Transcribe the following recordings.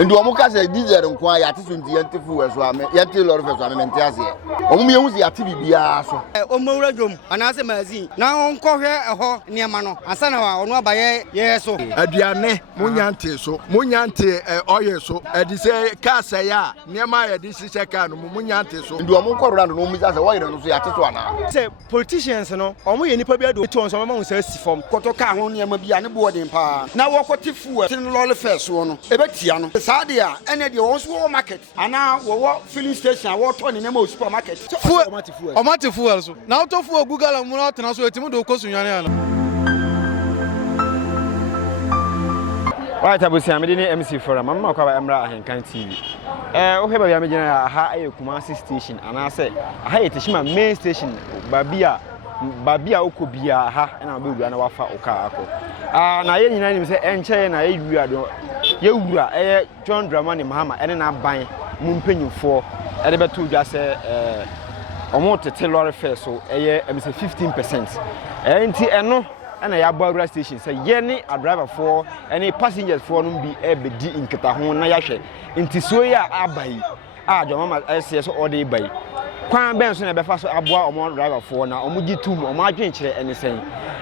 And you almost say diesel and quiet attitude the antifu as well. Yanti lot of us are mentasi. Omu use the activity so. Omoradum anase mazi. Na onko hwe eho niamano. Asana wa ono abaye yeso. Aduane munyante so. Munyante oye so. Edi say car say ya niama ye di sise car no munyante so. Ndu omu ko rando no mu say why no so yateto ana. Say politicians no omu ye nipa bia do to so ma say si form. Koto ka ho niama bia ne bo den pa. Na wo kotifu tin lole first wo no. Ebetia no. Sadia ene de won so market. Ana wo filling station wo to ne ma supermarket. Omati fuel so. Na auto fuel Google and mo na so etimu do kosu nwane ana. Right abusia me dey MC for mama kwa Emra Ahenkan TV. O heba bia me gina aha aye Kumasi station ana say aha yetishima main station babia okobia aha na be wura na wafa oka akọ. Na ye nyina nim say enche na ye wura do. Ye wura John Dramani Mahama ene na ban mu mpanyimfo e de beto dwa say omo tete lorry fare so me say 15%. Enti eno na ya Bcuz station say ye ne a driver for any passengers for no bi e bedi nketa ho na ya hwe enti so ya abai jomama SS order bai kwan ben so na be fa so aboa omo driver for na omo gitum omo adwen kire ene sen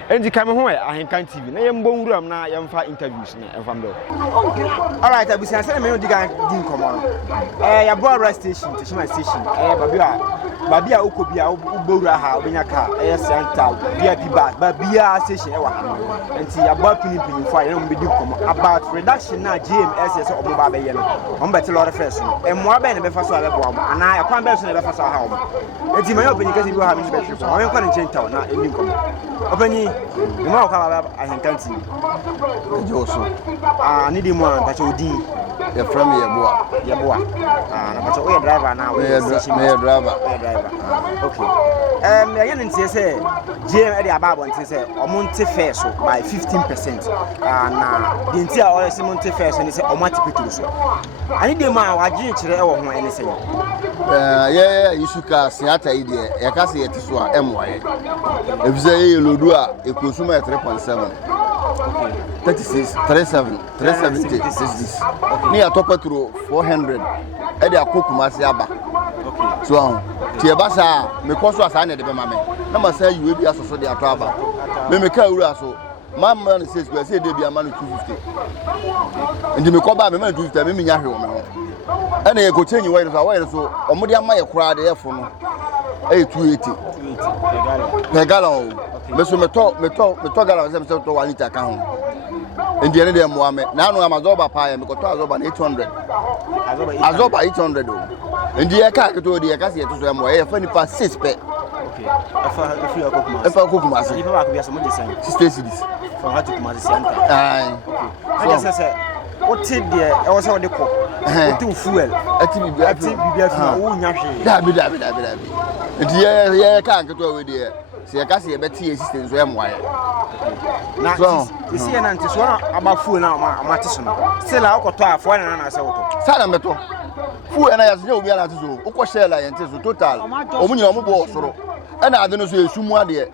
enti kan me ho Ahenkan TV na ye mbo nwuram na ye mfa interviews na enfam do. All right abusia say me no diga din komo ya Bcuz station tishima station babia okobia ubowura ha obenya ka center VIP bar babia station e wa ha enti about pinipin for ye no be din komo about reduction na GMS omo ba be ye no omo beti lorry first no emwa be ne be fa so abebo am ana akwan be so ne be fa so ha omo enti me obenya kasi bi ha me be trip on kwa ne chenta na endin komo obenya me ma kwa ba Ahenkan TV Joso. Ni di mo an ta odin Your friend Yeboa. Na pato we driver na we driver. Okay. Ya nti say GM e dey ababo nti say omo nte fair so by 15%. Na the nti a o say mo nte fair so ni say omo atipeturu so. Ani dey ma wagye kire e wo ho ene say. Isuka siata ide ya kasi yeti so a emwaye. Ebize ye lodu a ekosuma 3.7. 36 37 370 this. Ni atopa turo 400 e dey akokumasi aba. So tie basa me koso asa na de be mame na masa yiwe bi asoso de ato aba me ka wura so mamma no says go say de bi ama no 250 ndi me ko ba me ma 250 me nya hwe wo me ho ana ye ko chenyi wire so omode ama ye kura de yefo no 280 per gallon me so me to gallon se me to 1 liter ka ho ndi ene de mo ame na anu amazoba pa ye me ko to azoba na 800 azoba 800 o ndi ye ka keto de ye ka se to so mo ye fa ni pa 6 pe okay afa Kumasi ni pa ko bia so mo de sen 60 cedis from how to Kumasi center okay so say what de e wo say wo de ko what fuel ati bibia fi wo nya hwe dabi ndi ye ka keto we de se ye ka se ye beti assistance so ye mo aye na isi ya na nti so na aba fuel na amate so no still a okoto afo na na se woto sana meto fu ena ya se obi ana tizo ukọ share la yente so total omunya ombo soro ena ade no so esumu ade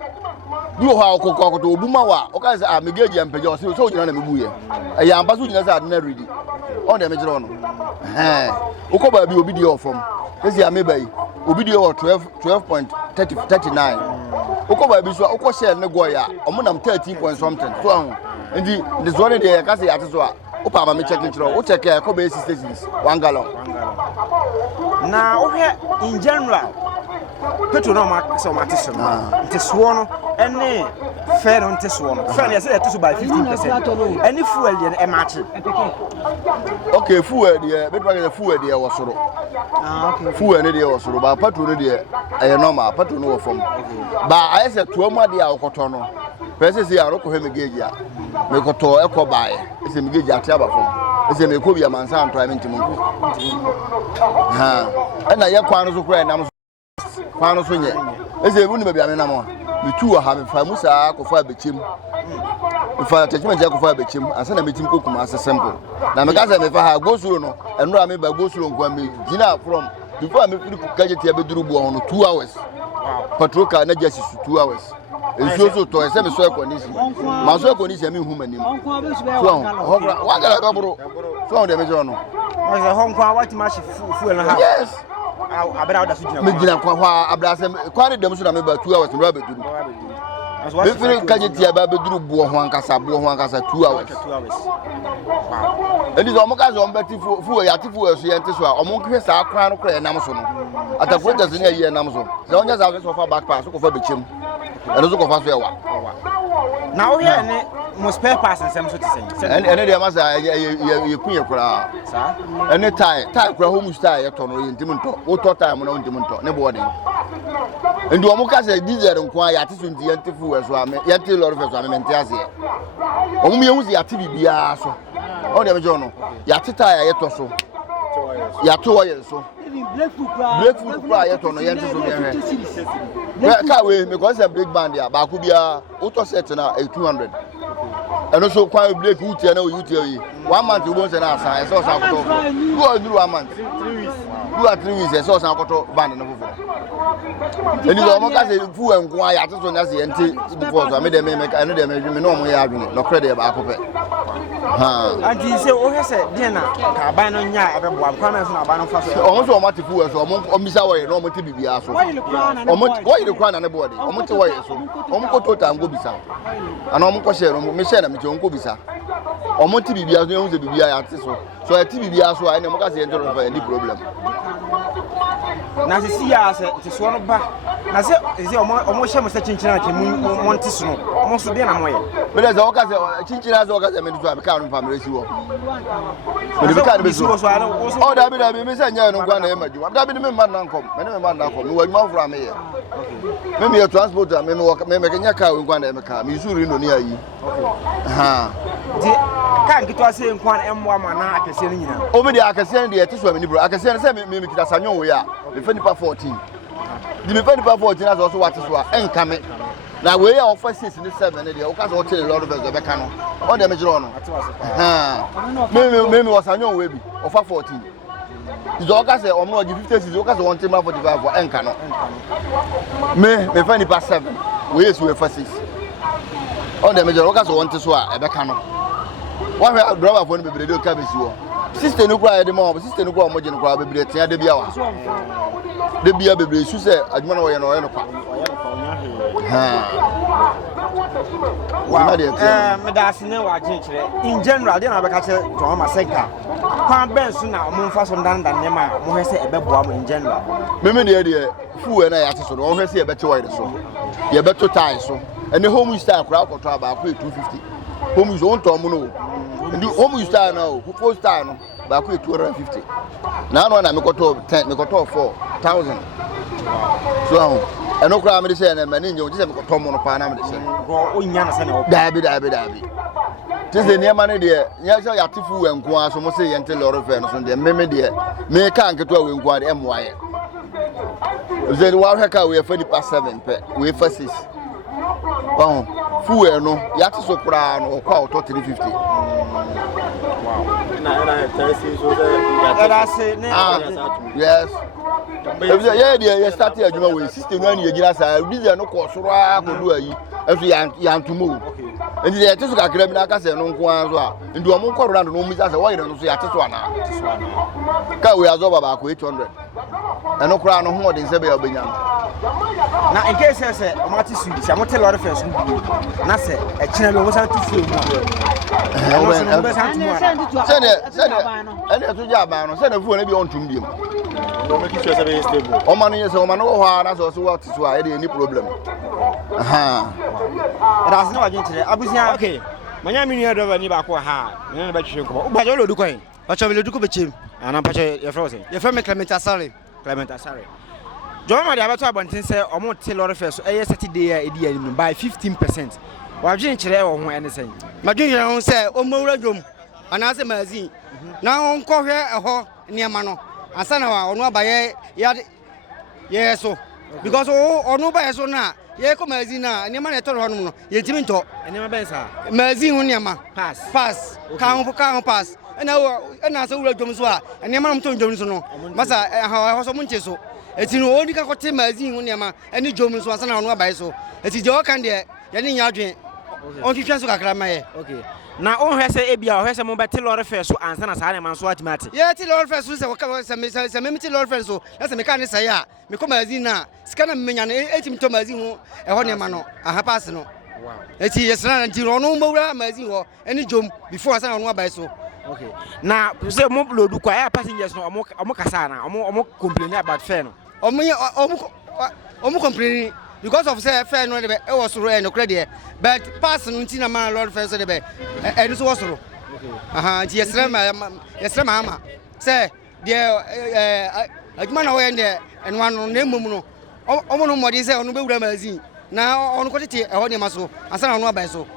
bi o ha okokoto obuma wa o ka se a megeji ampeja o se so nyina na mebuye e ya amba so nyina se ade na ready on de mejiro no ukọ ba bi obi de ofom esi amebai obi de 12.39 ukọ ba bi so ukọ share ne go ya omunam 13 point something so ahụ ndi the zone de ka se ya tizo a opa ba me check nchiro o check e ko be 60 cedis 1 gallon na o he in general petrol no ma so ma tiso nti so no ene fair no nti so no fair no say to by 15% any fuel de e match okay fuel de be do fuel de wo soro okay fuel ne de wo soro ba petrol ne de e normal petrol no wo fom ba ayese to mu ade a okoto no pese se ya roko he megeji a me koto eko baaye ese megeji ate aba fom ese me ko bia mansa anto amentimu na ye kwano so kura na kwano so nye ese ebu ni bia me na mo bitu ha me fa musa akofo abechem fa attachment akofo abechem asa na metim kokum asa simple na me ka se me fa ha gosuro no eno a me ba gosuro nkwa me gina from before me firi kaje tia beduru bu ho no 2 hours patrol car na just 2 hours nsuo so to ese me soil condition ma soil condition me hu manim so wa gala babro so de me jono o se ho nkwa what ma fuel no ha yes abra da so gina me gina kwa abra se kwa ne dem so na me ba 2 hours me ba beduru me firi kaje ti aba beduru bo ho ankasa 2 hours wow edi so mo ka so mbeti fu ya ti fu so ye nti so a mo nkwe sa akwa no kra enam so no atakweta se ne ye enam so se onya za so fa back pass so ko fa bechem eno so ko fa so e wa na o here ne mo spare pass nsem so ti sen ene de ma sa ye kunye kura sa ene tie kura home style ye to no ye ntim nto wo to time no ntim nto ne bo den ndi o mo ka se diesel nko ya ti so nti ye ntifu we so ame ye ti lorry fe so ame menti ase o mo ye hu si ya ti bibia so o de me jo no ya ti tire ye to so ya to wo ye so breakfast kura ye to no ye nti so me he ka we me go say break band ya ba ku bia wo to set na 200 and also quite break uti na uti yi 1 month we won say na asan e so sa koto go through 1 month 3 weeks 2 or 3 weeks e so sa koto band na fofo eni go mo ka say fu enko aya to so na say enti before so me de me ka eno de me no mo ya adwene no credit ba akopɛ ha anti say o hese de na ka ban no nya abebo am kwa so na ban no fa so o mo so o mati fu so o misa wo ye no mo ti bibia so o mo wo ye kwa na ne body o mo ti wo ye so o mo ko total ngo bisa ana o mo ko share no me share na me ngo bisa o mo ti bibia so ye hu se bibia ya ti so e ti bibia so ai ne mo ka se ento no fa any problem na se si ya se ti so no ba na se o mo she mo se chinchina ke mo nti so no mo so de na mo ye me le za o ka se chinchina za o ka se me do am ka no family si wo me de ka de be so o da bi me se nya no kwa na e maju da bi me man na nkom me wa nyuma fura me ye me ye transport me kenya ka we kwa na e me ka me zuri no ni ayi ha di ka nkito ase nkwa na emwa ma na akese ni nyina o me de akese de te so me ni bro akese se me kita sanyo we ya me fa nipa 14 di me fa nipa 14 na so what so a enka me na we ya offer 6 ni 7 ne de o ka so tell lord verse be ka no o de me jiro no ha me was sanyo we bi offer 14 izo ka se o mo ji 50 o ka so 1 45 enka no me fa nipa 7 we yes we for 6 o de me jiro o ka so 1 so a be ka no wa hwe driver phone bebre de o ka be si wo sister no kwa de mo sister no kwa mo je no kwa bebre tia de bia wa de bia bebre su se adwuma no ye no kwa ha wa me da sine wa je kire in general de na be ka che John Maseka kwa ben su na mo mfa so ndan ne ma mo hwe se ebeboa mo in general me de fu na ya te so no hwe se ye bete wa de so ye beto tie so ene home style kura akoto aba ko 250 home is on to mo no ndi home style na o full style no ba ko 250 na me koto 10 me koto 4000 so eno kura me de say na mani nyo je me koto mo no pa na me de say go onya na se na o dabi tese niema ne de nya sha ya tifu we nko aso mo say yente lorry fe no so de me de me ka nketo we nko ade emwaye ze wa heka we fa nipa 7 pe we fa 6 bon fu we no ya ti so kura no kwa auto 350 wow na tese so de yes yeah ye start adwuma we system no ani yegina sa diesel no ko soro akodu ayi esu ya ntumo ndi ye tesu kakra bi na aka se no nko anzo a ndi o mo nkorora no mu sa wo yire no so ya tesu ana ka we azo baba ko 800 eno kura no ho odin se be obenya na in case se o ma ti su si amote lorry first na se e kina bi o san tu fu mu ene to ja ba no se na fu na bi on tum bi o manu yese o manu ho na so what so a e any problem aha that's no agent abusia okay manya mi nua driver ni ba ko ha me na ba twehwe ko ba jo lodu kwan ba cho lodu ko be chim ana pa che ye fro se ye fa me Clement Asare John ma dia beto abonten se o mo te lorry first e Saturday a edi anim by 15% wa dwen kire wo ho ene sen ma dwen kire ho se o mawura dwom ana se magazine na on ko hwe eho niema no asa na wa onu abaye ye so because onu ba ye so na ye ko magazine na niema na etoro hono no ye timi nto niema ben sa magazine ho niema pass kan pass ena so wura dwom so a niema no mto dwom so no masa ho so munche so eti no oni ka kote magazine ho niam ene dwom so ansa na ono abae so eti je o kan de ye ne nya adwen on twitwa so kakra ma ye okay na on hwese ebia o hwese mo beti lorry fare so ansa na saa ne man so atimate ye ti lorry fare so se waka se me ti lorry fare so na se me ka ne sai a me ko magazine na sika na me nya na etim to magazine ho ho niam no aha pass no wow eti yesra na ti no no mawura magazine ho ene dwom before ansa na ono abae so okay na say mo load kwa ya passengers no omo kasa na omo complain about fare no omo complain because of say fare no dey e was ro e no credit but pass no nti na man lord fare so dey e so was ro okay aha ti yesra ma ama say dey aduma na we dey eno anu na emum no omo no modi say onu be wura magazine na onu ko tete e ho ne ma so ansa na onu abai so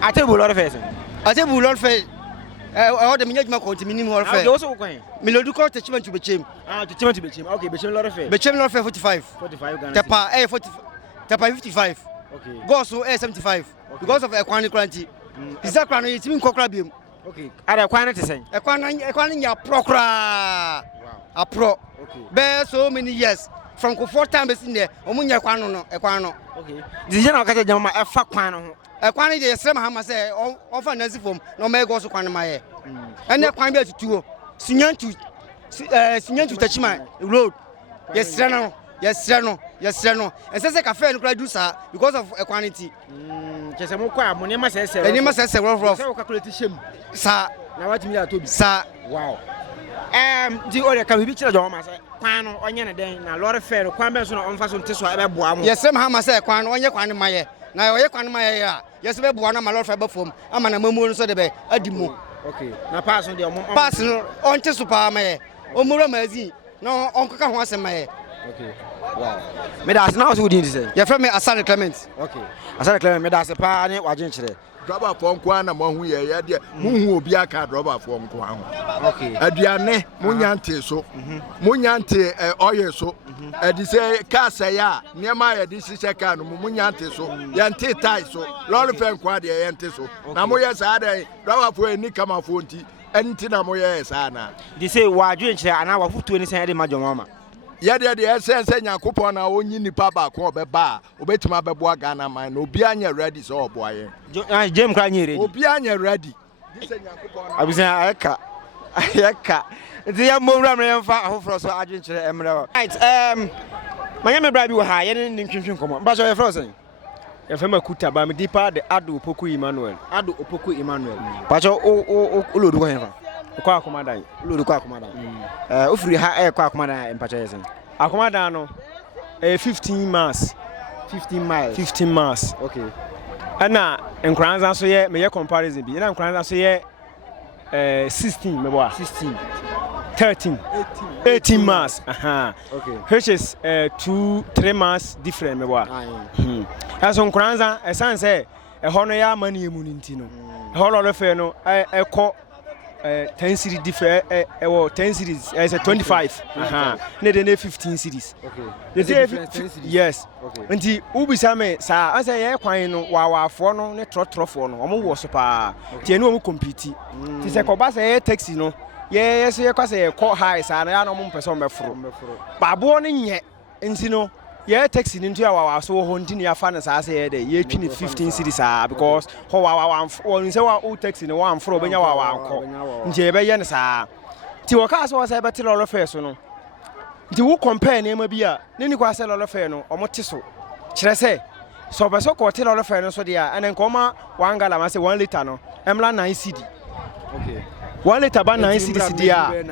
atebu lord fare ate bu lord fe o de minya djuma konti minim lord fe o so kwan me lodu ko techment to bechem techment to bechem okay bechem lord fe bechem lord fe 45 Ghana tepa 40 tepa 55 okay go so 75 because of ekwani kranti isa kran no yitimi nkokra biem okay ada ekwan te sen ekwan nya prokra wow a pro okay be so many years from ko 4 times in there omunya ekwan no okay dije na ka jama efa kwan no ekwan de yesrem ha ma say o fa nazi fom no me go so kwan ma ye ene kwan be atutuo sinyantu tachima road yesre no ensese cafe no kra do sa because of equanity chese mo kwa mo ne ma sese rough say o calculate shem sa na what me atobi sa wow di ore ka bibi kira jo ma say kwan no onye ne den na lorry fare kwan be so na onfa so nte so ebe boa mo yesrem ha ma say kwan no onye kwan ma ye na oye kwan ma ye ya yesbe boa na ma lorry fare be fom ama na mamu no so de be adimo okay na pass no de pass no onte so pa ma ye omura magazine no onkoka ho asem ma ye okay wow me da na so din say ye from me Asare Clement okay Asare Clement me da se pa ne wajen kire driver for nko na mo hu ye ye de muhu obi aka driver for nko ho okay aduane munyante so munyante oye so edi say car say ya niam ya di sise car no munyante so yante tai so lorry fe nko ade yante so na mo ye sa ade driver for eni kama fo nti enti na mo ye sa na di say wajen kire ana wafutuo ni say de majomama yede de sense Nyankopon na onyi nipa ba ko obeba obetima beboa Ghana man obi anya ready so oboaye James kwa nyere obi anya ready this Nyankopon abusan ayaka nti ya mo wura mre mfa ahofro so adwenkyere emre right manya me bra bi wo ha ye ne ntwintwin komo mba so ye frozen ye fema kuta ba me dipa de ado opoku Emmanuel pacho o lodu ko henfa kwa akomadan lodu kwa akomadan ofiri ha kwa akomadan mpacho yesen akomadan no 15 miles okay ana enkranza so ye me ye comparison bi na enkranza so ye 16 meboa 18 miles okay which is 2-3 miles different meboa aso enkranza esanse ehono ya mani emu ninti no eholo refe no ekọ 10 series different 10 series is 25 ne de 15 series okay yes okay nti ubisa me sa asa ye kwan no wawafo no ne trotrofo no omo wo so pa tie ne omo compete ti se ko ba sa ye taxi no ye so ye kwasa ye ko high sa na ya no omo pese omo foro babo no nye nti no ye taxi ni ntu ya wawaso ho nti ne ya fa na sa sa ye de ye twi ne 15 series because ho wawa se wa o taxi ne wa amforo benya wawa anko nje be ye ne sa ti wo ka so wa sa be ti lolo fe so no nti wo compare ne ma bi a ne ni kwa se lolo fe no omo ti so kire se so be so ko ti lolo fe no so de a enen ko ma 1 gallon ma se 1 liter no emla 9 cd okay 1 liter ba 9 cd dia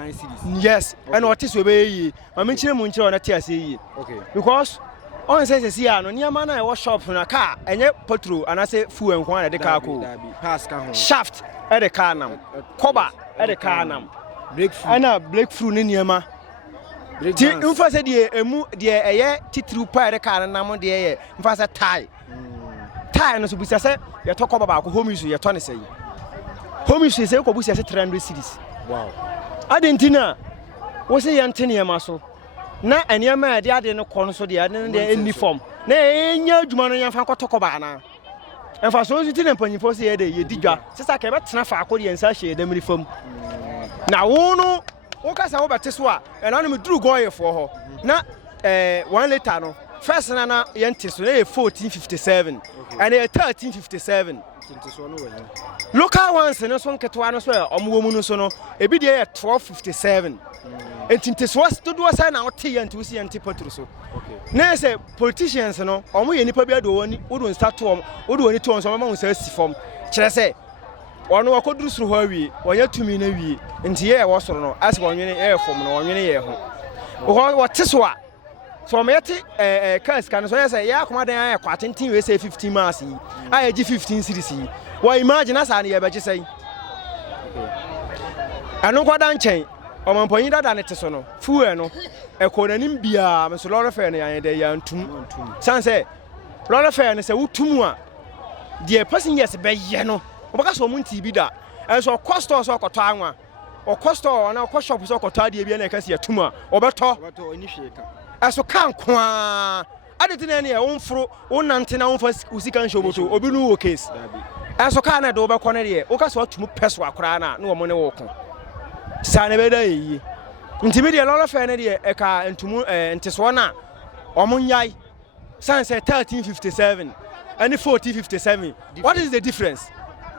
yes and what is we yi ma kire mu nkire ona ti ase yi okay because on say see ya no niam na e workshop na car enye petrol ana say fuel enko na de car ko pass ka ho shaft e de car nam cover e de car nam brake fluid ni niam ti mfa say de emu de eye titru pa e de car nam de eye mfa say tie no so busa say ye to cover ba ko home use ye to ne say home use say ko busa say 300 cedis wow adentina wo say yante niam so na eniama de ade no kɔ so de ade de uniform na enya adwuma no yɛmfa kɔtɔkɔ ba na ɛmfa so nti na mpanyimfo se yɛ de yɛ digwa sisa ka bɛtena fa akɔ de yɛnsa hye dɛm ni fam na wo no wo ka sa wo bete so a ɛna no me duru goye for ho na 1 liter no first na yente so na 1457 and 1357 local ones no so nketewa no so omo mu no so no ebi de 1257 entinte so dodo say na wote yente wo si yente patru so na say politicians no omo ye nipa bi ado woni wodo start to wodo woni to so ma say si form kire say ono wakoduru suru ho awie wonya tumi na wie nti ye wo soro no ase wonwene ye form no wonwene ye ho wo te so a so me yeti cars kan so say ya akoma dan ya kwatentin we say 15 miles yi a ye 15 series yi wo imagine asa na ye be say anu kwada nchen omampanyi dada ne te so no fuel no ekonanim bia me so lorry fare no yan de ya ntum san say lorry fare no say wutum a de passengers be ye no obaka so mun TV da en so cost so koto anwa o cost na o shop so koto ade bia na ka se atum a obeto oni hweka aso kan kwa adete na ne won fro won nante na won fa usika nso moto obi nu wo case aso kan na de obekọ ne de o ka so atum peso akora na wo mo ne wo ko sa na be da yi nti me de lolo fa ne de e ka ntumu nteso na o mo nyai san say 1357 and 1457 what is the difference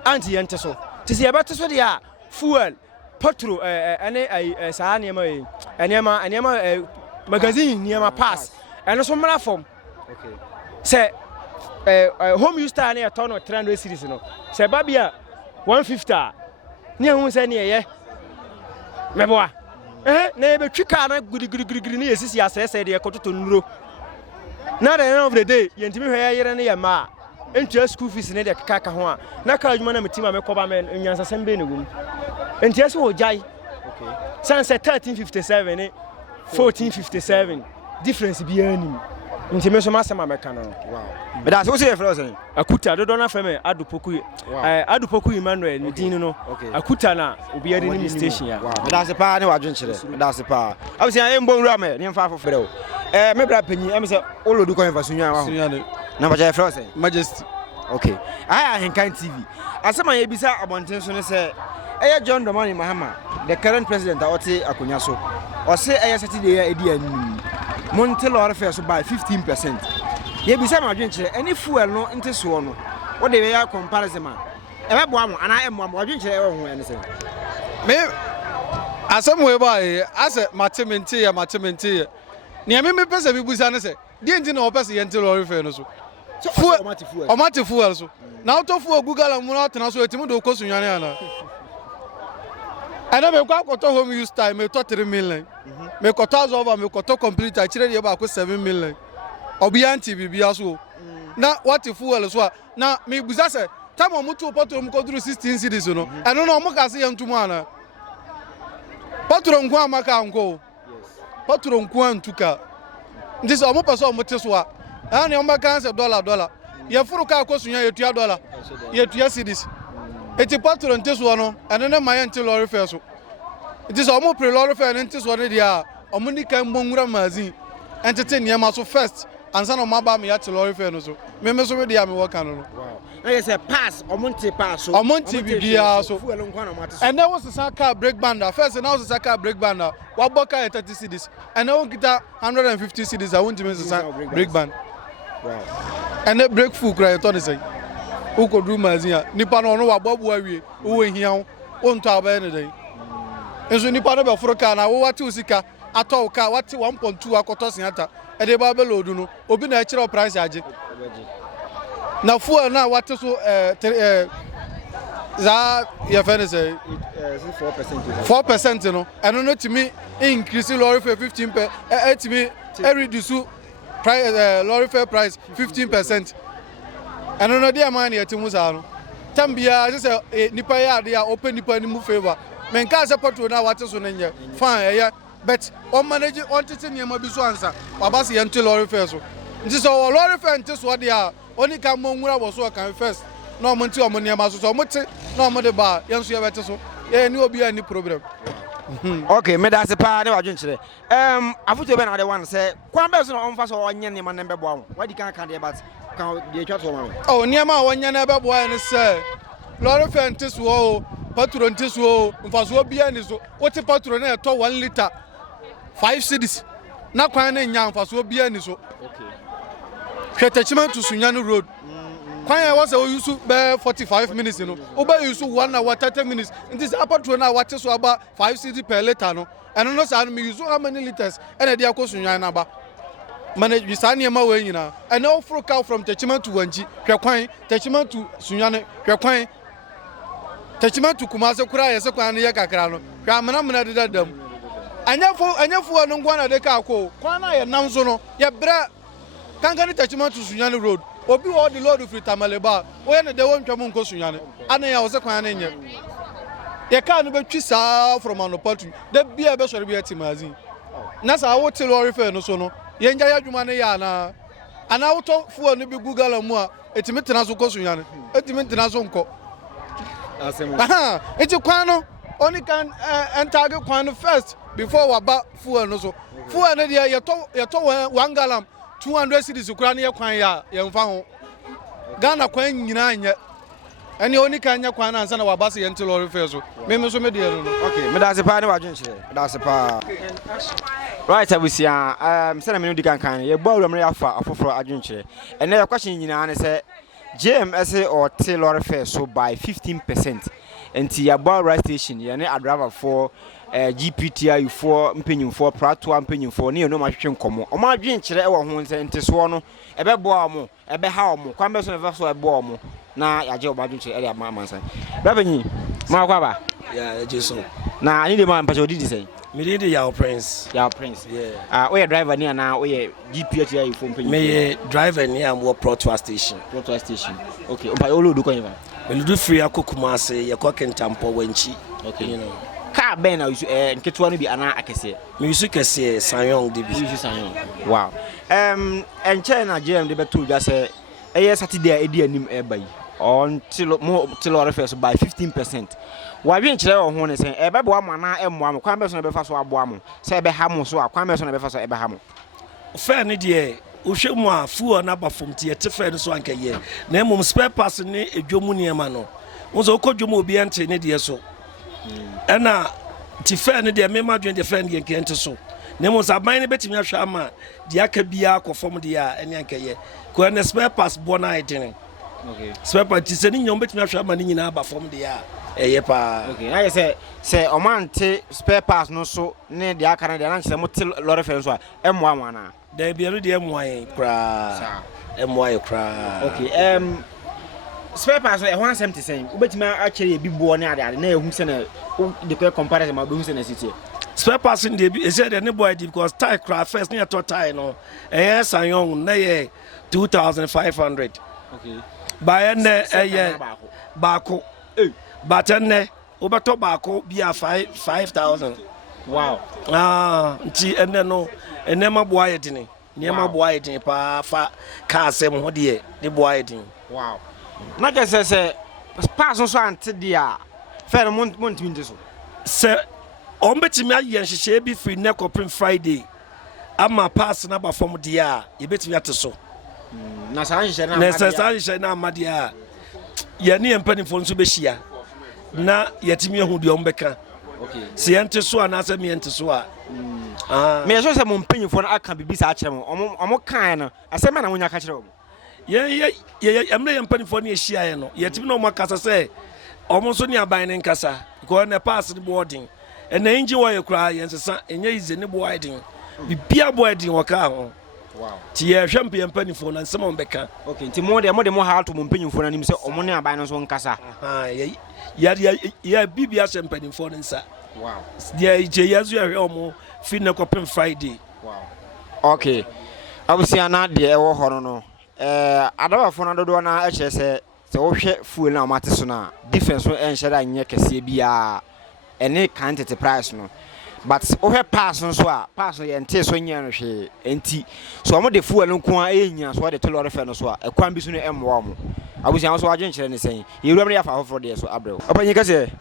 anti yente so tisi yebete so de a fuel petrol ene saa niema magazine niema pass ene so mra form okay say home use time na turn 300 series no say babia 150 ni ehun say ne ye meboa na ebe twika na gudi ni yesisi asese de ekototo nuro na the end of the day yentimi hwe yere ne ye ma entua school fees ne de kaka ho a na ka adwuma na metima mekoba me nyansa sembe ne gum entia se wo jai okay sunset 1357 ne 1457 difference bi anim nti me so masema meka no wow but that's what you for us akuta do na feme adupoku Emmanuel ne din no akuta na obi ade ni station ya wow that's pa ne wadwen kire that's pa abisi an mbon wura me ne mfa afofere o me bra panyi am se olodu ko mfa sunyan wa ho na ba jai for us Majesty okay aya henkan TV asema ye bisa abonten so ne se John Dramani Mahama the current president oti akonya so o se Saturday ya edi anim monte lorry fare so by 15%. Ye bisa ma dwen kire any fuel no nte so no wo de ya comparison ma e be boa mo ana emo ma dwen kire e ho ene se me asem we ba ase matemente ye ne me pese bi busa ne se die nti na o pese ye nte lorry fare no so fuel o mate fuel so na auto fuel Google mu na tena so etimo do kosu nwane ana ana me kwa koto home use time me to 3 million me koto over me koto complete a chire de ba ko 7 million obi anti bibia so na what fuel so na me busa se time o mutu potro mu ko duru 16 cities no eno no mo ka se yantumu ana potro nko amaka nko potro nko antuka ndi se o mo pese o mo te so a ana o maka se dollar ye furu ka ko sunya ye tua dollar ye tua cities eti patro nteso no ene ne maye nte lorry fare so eti so omo pre lorry fare nteso ne dia omo ni kan monwura magazine entete niema so first ansa no maba me ya te lorry fare no so me so me dia me work no wow na ye say pass omo nte pass so omo nte bibia so and there was a car brake band first now was a car brake band wa boka 30 cedis and now kita 150 cedis I want to me brake band wow and the brake full cry to say uko do magazine nipa no wa bobu awie wo hia wo nto aba ne den enso nipa no be foro ka na wo wate usika atọ ka wate 1.2 akoto siata e de ba be lodu no obi na kire price age na fuel na wate so za ya fene say 4% no eno no timi increase lorry fare 15% timi reduce price lorry fare price 15%. And no dia man yet musa no tambia say nipa ya de open nipa ni mu favor men ka support na wate so nanya fine ya but on manage on tete niam bi so ansa baba se yente lorry fare so nti so lorry fare nte so de a oni ka monwura bo so kan first no mo nti o mo niam so mo te no mo de ba yenso ye bete so ye ni obi ani problem okay me da se pa ne wadwen kire afuto be na de one say kwan be so no on fa so onye ne ma ne be bo awon wadi kan kan de but kan de twa to ma oh niam a wonya na be bo ne say lorry fare nte so patron nti so mfaso bia ni so wote patron na eto 1 liter 5 cedis na kwan na nya mfaso bia ni so okay hwetachima to Sunyani road kwan ya was use be 45 minutes no oba use 1 hour 30 minutes nti say patron na wate so aba 5 cedis per liter no eno no say me use how many liters ena dia ko Sunyani na ba manage bisani ma we nyina ena ofro cow from Tachima to Wanchi hwekwan Tachima to Sunyani hwekwan Tachima to Kumase kura yese kwan ye kakra no hwa mena de dadam anyafu no ngwana de ka ko kwan na ye nam so no ye bra kankani Tachima to Sunyani road obi wo the lord free Tamaleba wo ye ne de wontwam nko Sunyani ana ya wo se kwan na nye ye ka no betwi saa from anopatu de bia be sori bia timazin na sa wo ti lorry fair no so no ye nja ya dwuma ne ya na ana wo to fuo no bi Google mu a etimi tena so ko Sunyani etimi tena so nko eti kwan no only can enter kwan no first before waba fuel no so fuel no dia ye to 1 gallon 200 cedis kura ne ye kwan ya ye mfa ho Ghana kwan nyina anya ani only can nya kwan ansa na waba se ye nti lorry fair so me so me dia no okay me da se pa ne wa dwen kire da se pa right abusia se na me no di kan ye gba awuram ya fa afoforo adwen kire ene ye kwashin nyina ne se GMS or lorry fair so by 15%. And Tiaba right station, yani a driver for GPTI for Mpinium for Prato Mpinium for near no machine como. O my drink chere or hones and Teswano, a bed boamo, a bed how, Quambers and vessel a boamo. Now, I job about to area mamma. Revenue, Marquaba. Yeah, Jason. Now I need a man, but you did say. Me did your prince. Your prince. Yeah. We are driver near now. We GPTI from Mpinium. Me driver near more Proto station. Proto station. Okay. By all do can you do free Akokumase, your cock and tampo wenchi. Okay. You know. Car Ben, and Ketwani be an akese. Music is Sanyong DB. Wow. And China GM de Betu just say a Saturday idea nim airby on till more till or refers by 15%. Why being chair on one saying a baby woman M1 Quambers on the first one, say Behamo so Quambers on the first Ebahamo. Fair idea. Ushemwa fu na ba fom tie te fe so anka ye na mum spare pass ne edwomu ne ma no unzo kodwomu obi ante ne de so na ti fe ne de me ma dwen de fe ne nke ente so na mum saban ne betimi ahwa ama de aka bia akofom de a ene anka ye ko na spare pass bo na idene okay spare pass ti se ne nyom betimi ahwa ama ne nyina ba fom de a eye pa okay na say o man te spare pass no so ne de aka na de na se mo te lorry fe so a emo amana there be already MY cra MY cra okay spare parts e 170 sen ubetima akere bi bo ne ade na ehun se na the comparison ma do se na city spare parts in the is said any boy because tie cra first near to tie no yes and young na ye 2500 okay by na baako but na obeto baako bia 5000 wow nti ene no ene ma boa yedini ne ma boa yedini pa fa ka asem ho de ne boa yedini wow na je se pass so ante dia fair montimi so se on betimi aye nhyehyɛ bi free ne kopin Friday ama pass na ba form dia ye betimi ate so na sa nhyehyɛ na na sa nhyehyɛ na amadia ye ne empanifo nso be hia na yetimi ehu de on beka okay se ente so ana se me ente so a me so se mo mpanyifo na aka bibi sa akere mo omo kan no asema na wonya ka kire wo ye emre ye mpanyifo na ehia ye no yetimi na omo kasa se omo so ni aban ne nkasa because na pass the boarding and na engine wa ye kura ye nsesa enye ize ne boarding bibia boarding wo ka ho wow ti ye hwempe mpanyifo na nsema mbeka okay nti mo de mo ha to mo mpanyifo na nim se omo ne aban no so nkasa ya bibia se mpanyifo na nsa wow dia je yazu ya omo fi na kopin Friday wow okay abusia na de e wo horo no adawafo na dodo na e che se wo hwe fuel na mate so na difference so en share anye kese bia ene quantity price no but wo hwe pass no so a pass no ye nte so nya no hwe enti so mo de fuel no ko a enya so de tolore fe no so a ekwan bi so no emwo mo abusia so agye nkyere ne sen ye ruam ya fa foforo de so abrel opanyi kase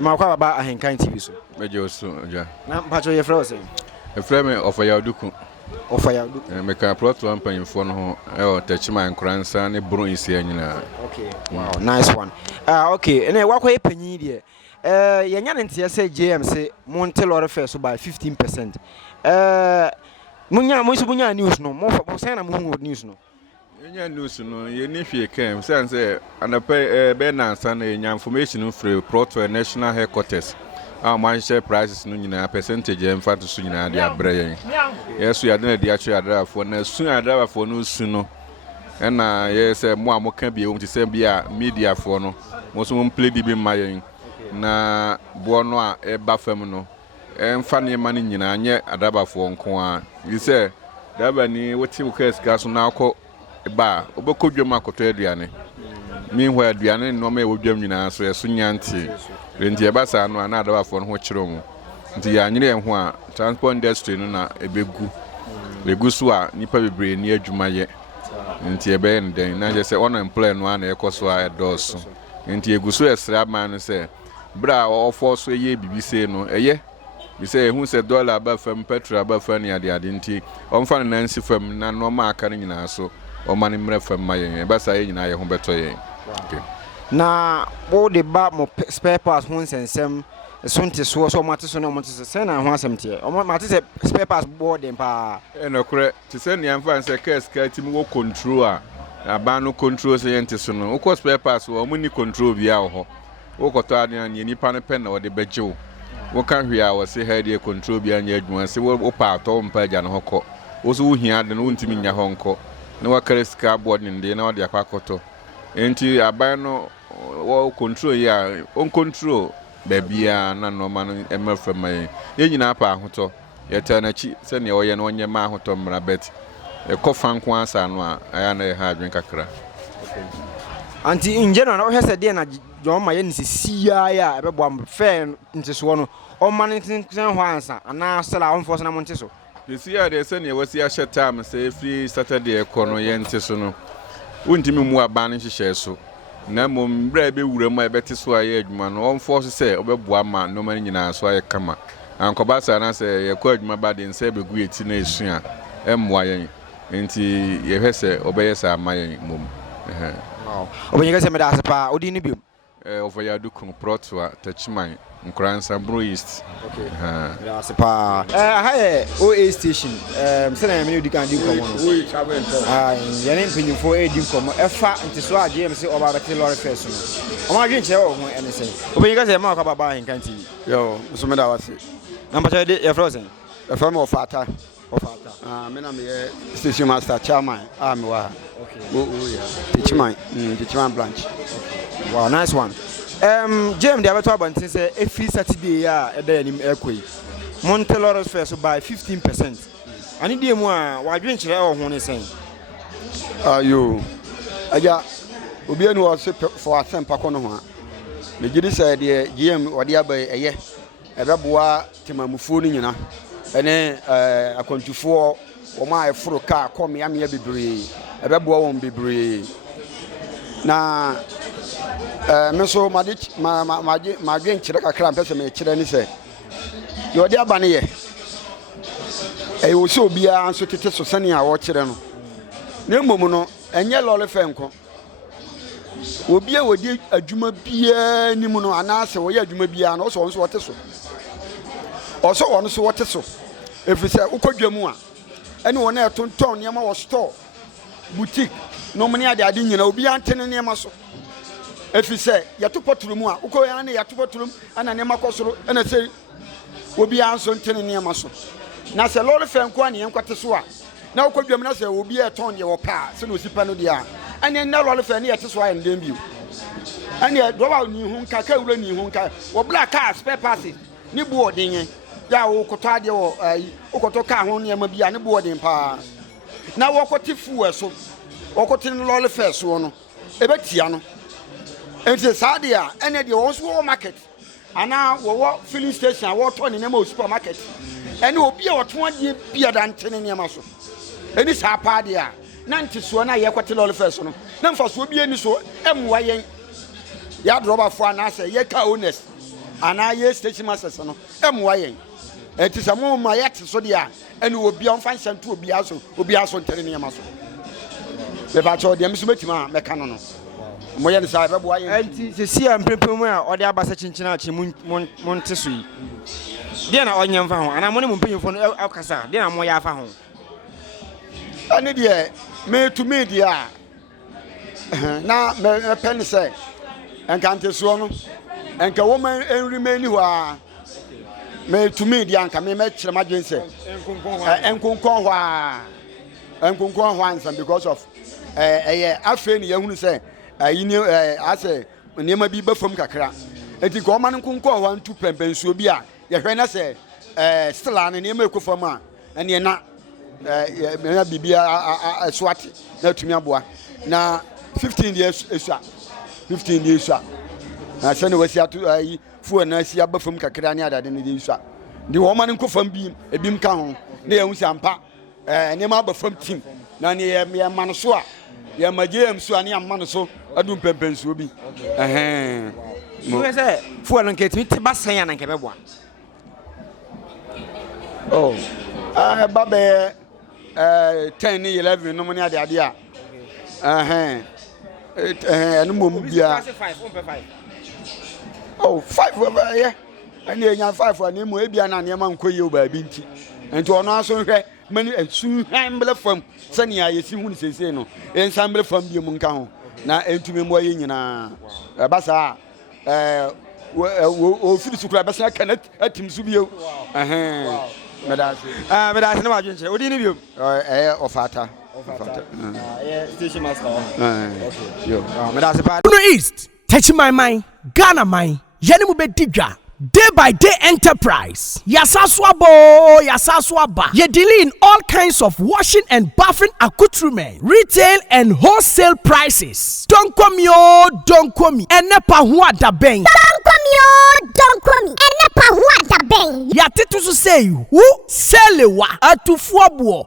ma kwa baba ahenkan TV so meje so ja na mpacho ye frɛ sen e frɛ me ofaya duku me ka proto ampanyimfo no ho e o Tachima nkransa ne bro isi anyina okay wow nice one okay ene wakɔ epanyi de yɛnya ne nteɛ sɛ JM sɛ monte lɔre fɛ so by 15%. Munya news no. Mo sɛ na mo news no. Yenya news no yɛni hwee kan sɛ anapɛ bɛ nansa na yɛnya information free Proto National Headquarters. Man share prices no nyina percentage em fa to so nyina de abrɛ yɛn. Yeso yade na de atwe adrafo na su adrafo no su no. Ɛna yɛ sɛ mo a mo ka bi ɛwom te sɛ bi a media fo no. Mo so mo play di bi ma yɛn. Na bo no a ɛba fam no. Ɛmfa ne ma no nyina nyɛ adrafo nko a. Yi sɛ daba ni wote wo ka sika so na akɔ ba obɛkɔ dwam akɔtɔ aduane. Meanwhile aduane no ma ɛwɔ dwam nyina so ɛso nyante. Nti yɛbasa no ana adabafo no ho kyerɛ mu nti yɛanyere yɛn ho a transport industry no na ɛbɛgu so a nipa bebree ni adwuma yɛ nti yɛbɛyɛ no den na kyerɛ sɛ unemployed no ana ɛkɔ so a ɛdɔɔso nti ɛgu so ɛsrɛ ama no sɛ berɛ a ɔfɔ so ɛyɛ bibi sei no ɛyɛ bi sɛ ɛhu sɛ dollar aba fam petrol aba fam ne adeade nti ɔmfa no nansi fam na nɔɔma aka no nyinaa so ɔma no mmerɛ fam ma yɛn ɛbɛsa yɛ nyinaa yɛ ho bɛtɔ yɛn na wo de ba mo spare parts ho nsensem so nte so mate so na mo te se na ho asem te o mate se spare parts board dem pa no korɛ te se ne amfa se case ka tim wo control a aba no control se yente so no wo spare parts wo mo ni control bia wo ho wo kɔtɔ ade na nipa ne pen na wo de begyew wo ka hwe a wo se ha de control bia nya adwuma se wo pa atɔ mpa agya no hokɔ wo so wo hia de no wontimi nya ho nkɔ na wa kare ska board ne na wo de akɔkɔtɔ enti aban no wo control ya on control babia na no man emafra mai ye nyina pa ahotɔ yɛta na chi sɛ ne ɔyɛ no onye ma ahotɔ mra bet ɛkɔfa nko asa no a aya na ha adwen kakra anti in general no hwɛ de na John ma yɛ nsisia ya ɛbɛbɔ am fɛ nteso no ɔma ne nten ho ansa ana sala ɔmfɔ so na mo nte so sia de sɛ ne wasi ahyɛ time sɛ free Saturday ɛkɔ no yɛ nte so no wontimi mu aban nhyehyɛ so na mom bra be wura mu ebete so aye adwuma no on force say obeboa ma no man nyina so aye kama ankoba sa na say ye kɔ adwuma ba de nse begu eti na esu a emmoa yen enti ye hwɛ sɛ obɛyɛ sa ama yen mom obenye sɛ me da asepa odi ni biom ofaya dukun protwa tachiman nkransa bro east okay da asepa ha OA station sɛ na me odi kan di komo no yɛne mpanyimfo edi komo ɛfa nti so a JM sɛ oba bɛte lorry first no ɔma dwen kyerɛ wo ho ɛne sɛ obenye sɛ ma akaba ba henkan TV yo so me da wase na mpa de ye frozen ɛfa me ofata me na me station master chairman me wa okay Tichiman branch wow nice one JM de abeto abantin say every Saturday ya eda anim ekoi Monteloros first by 15%. Ani die mu a wadwen kire wo ho ne sen. Ayo. Aja obi anu o se for asempa ko no ho a. Me gidi say de JM ode aba eye. Ebeboa temamufuo no nyina. Ene akwantufo wo ma eforo ka kom ya me bebre. Ebeboa won bebre. Na me so ma dwen kire kakra mpese me kire ni se yo de aba ne ye e wo se obia anso tete so sane a wo kire no na mmom no enye lole fe nko obia wodi adwuma bia ni mu no anase wo ye adwuma bia no so wonso wote so oso won so wote so efise ukodwamu a ene wona etonton ne ma wo store boutique no mani ade nyina obia antene ne ma so efise yatopotrumu a ukoya ne yatopotrum ana ne makosoro ana sei obi anso ntene ne ma so na se lole fe nko ane enkwate so a na ukodwam na se obi eton de wo pa se no sipa no dia ane na lole fe ne yete so a ndem bio ane do wa ni hu nka ka wura ni hu nka wo black car spare parts ni bu odin ya wo koto ade wo ukoto ka ho ne ma bia ne bu odin pa na wo kote fu eso wo kote lole fe so no ebetia no enti saade a ene de won so market ana wo filling station wo to ne ma supermarket ene obi a woto ade bia da ntene ne ma so eni sa pa de a na nti so na ye kwete lole first no na mfa so obi eni so emwa yen ya droba fo ana se ye ka owners ana ye station masters no emwa yen enti sa mo ma ye te so de a ene obi a mfa nsantu obi aso ntene ne ma so be ba cho de me so metima me ka no no mo yɛ ne saa bɛboa yɛ nti sesi a mpempem a ɔde aba sɛ kyenkyena akyi monte so yi deɛ na ɔnyɛ mfa ho anaa mo ne mo mpanyimfo no akasa deɛ na moyɛ afa ho ɛne deɛ metumi deɛ a na mɛpɛ ne sɛ nkantesoɔ no nka wɔma ɛnrimani hɔ a metumi deɛ anka mɛkyerɛ m'adwen sɛ nkonkɔn hɔ a ansam because of ɛyɛ afei ne yɛhunu sɛ asɛ nneɛma bi bɛfam kakra enti nka ɔma no nkonkɔn hɔ ntu pɛmpɛnsuo bi a yɛhwɛ na sɛ stila no nneɛma ɛkɔ fam a ɛneɛ na biribi so ate na atumi aboa na 15 years esua na sɛ ne wasi ato fuo na asi aba fam kakra ne adade no de esua de wɔn ma no nkɔ fam bi ebim ka ho na yɛhu sɛ ampa nneɛma aba fam tim na ne yɛ ma no so a yɛ ma gye so a ne amma no so adum pɛmpɛnsuo bi mo sɛ fuo no nketimi te ba sɛn ana nkɛbɛboa ba bɛ 10 ne 11 no mo ne ade a ɛno mom bia 5 yeah ɛne ɛnya 5 a ne mu ebia na nneɛma nkɔ yie baabi nti nti ɔno aso hwɛ mani asu hambele fam sɛnea yɛsi hu ne sesei no ɛnsambele fam bi mu nka ho na ɛntumi mbɔ yɛ nyinaa ɛba saa ofiri sukura bɛsɛ ka na atim so bio medase ne wadwen kyerɛ odi ne bio ɔfata station master yo medase pa no east touch my mind Ghana mind yɛne mu bɛdi dwa day by day enterprise yasaswabo ye deal in all kinds of washing and bathing accoutrement retail and wholesale prices don't come enepa ho adabɛn yàtẹ̀tù so say who sẹ́lẹ̀ wa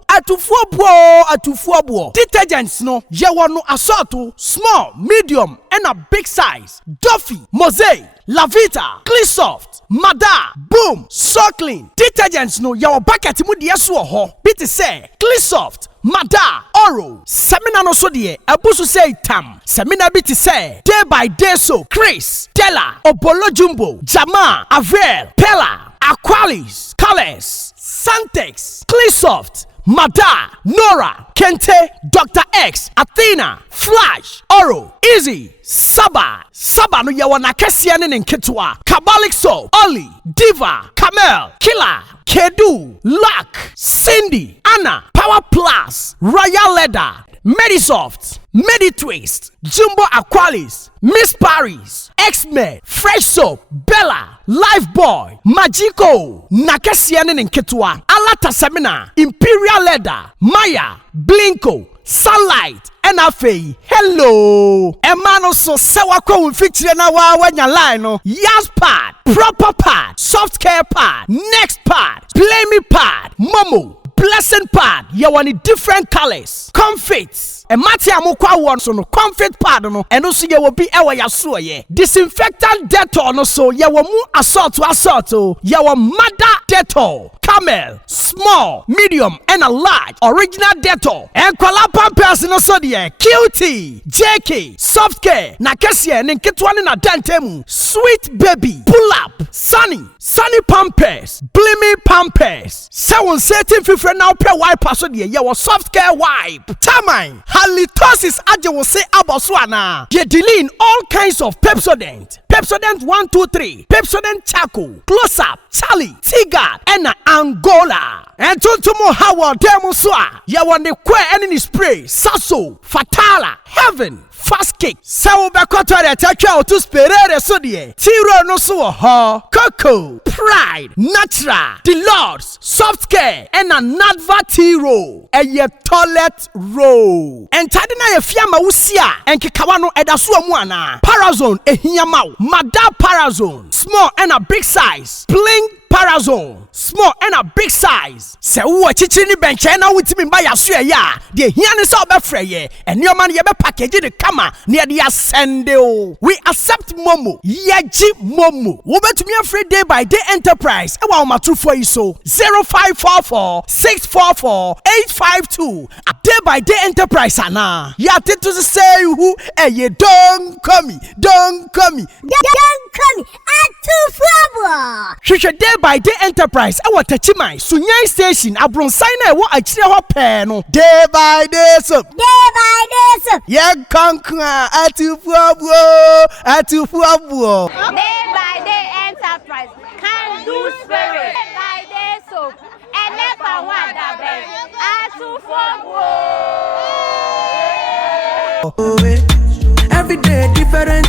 àtúfọ́bùọ̀ detergents no yẹ̀wọ̀ no assault small medium and a big size Duffy Mosaic Lavita Cleansoft Mada Boom So Clean detergents no yẹ̀wọ̀ bucket mu diẹ so ọ̀họ́ bí ti sẹ́ Cleansoft Mada Oro Semina no so deɛ abusu say tam Semina bi ti sɛ day by day so Chris Della Obolo Jumbo Jama Avril Pella Aqualis Colors Santex Cleansoft Mada Nora Kente Dr. X Athena Flash Oro Easy Saba no yawa na kɛseɛ ne nketwa Kabalik Soap Oli Diva Camel Killer Kedu Luck Cindy Anna Power Plus Royal Leather Medisoft Meditwist Jumbo Aqualis Miss Paris X-Men Fresh Soap Bella Lifebuoy Magico Nakɛseɛ ne nketwa Alata Semina Imperial Leather Maya Blinko Sunlight and afei hello emano so sewa kwa mfikyire na wanya line no yas pad proper pad soft care pad next pad play me pad momo blessing pad yawani different colors comfits emati amukwa won so no comfort pad no eno so yawo bi ewa yaso ye disinfectant Dettol no so yawo mu assault yawo Mada Dettol Camel, small, medium, and a large original Dettol. And kwala pampers no so die QT, JK, soft care, Nakasia, Ninkitwan na Dantemu, sweet baby, pull up, sunny pampers, blimmy pampers. Someone setting fifre now per wipe so die yawo soft care wipe. Tamine, halitosis aje will say aboswana. Ye dealing all kinds of Pepsodent 123, Pepsodent Charcoal, Close Up, Charlie, Tigard, and Angola. And Tuntumo Howard Demuswa, Yawande Kwe Enemy Spray, Sasso, Fatala, Heaven, Fast Kick, Sao Bakotare Takao to Sperere Sodie, Tiro no so ha, Coco, Pride, Natural, The Lords, Soft Care, and a Nadva Tiro, a ye toilet roll. And Tadina Fiamma Usia, and Kikawano Edasua Muana, Parazone, a Hiamau, Mada Parazone, small and a big size, Bling Parazone, small and a big size. Se wo chichiri bench na wutimi ba ya so ya. De hia ne sa obefre ye. Eni man ye be package de kama na de asende o. We accept Momo. Yeji Momo. Wo betumi afre day by day enterprise. E wa matrufo yi so 0544 644 852. A day by day enterprise ana. Ya to say who ye don't come me. Don't come me. Hwehwɛ day by day enterprise ɛwɔ Tachimai Sunyai station abronsan na ɛwɔ akyire hɔ pɛɛ no day by day so yɛ kankan atufuabuo day by day enterprise can do spirit day by day so ɛnɛpa ho adabɛn atufuabuo every day different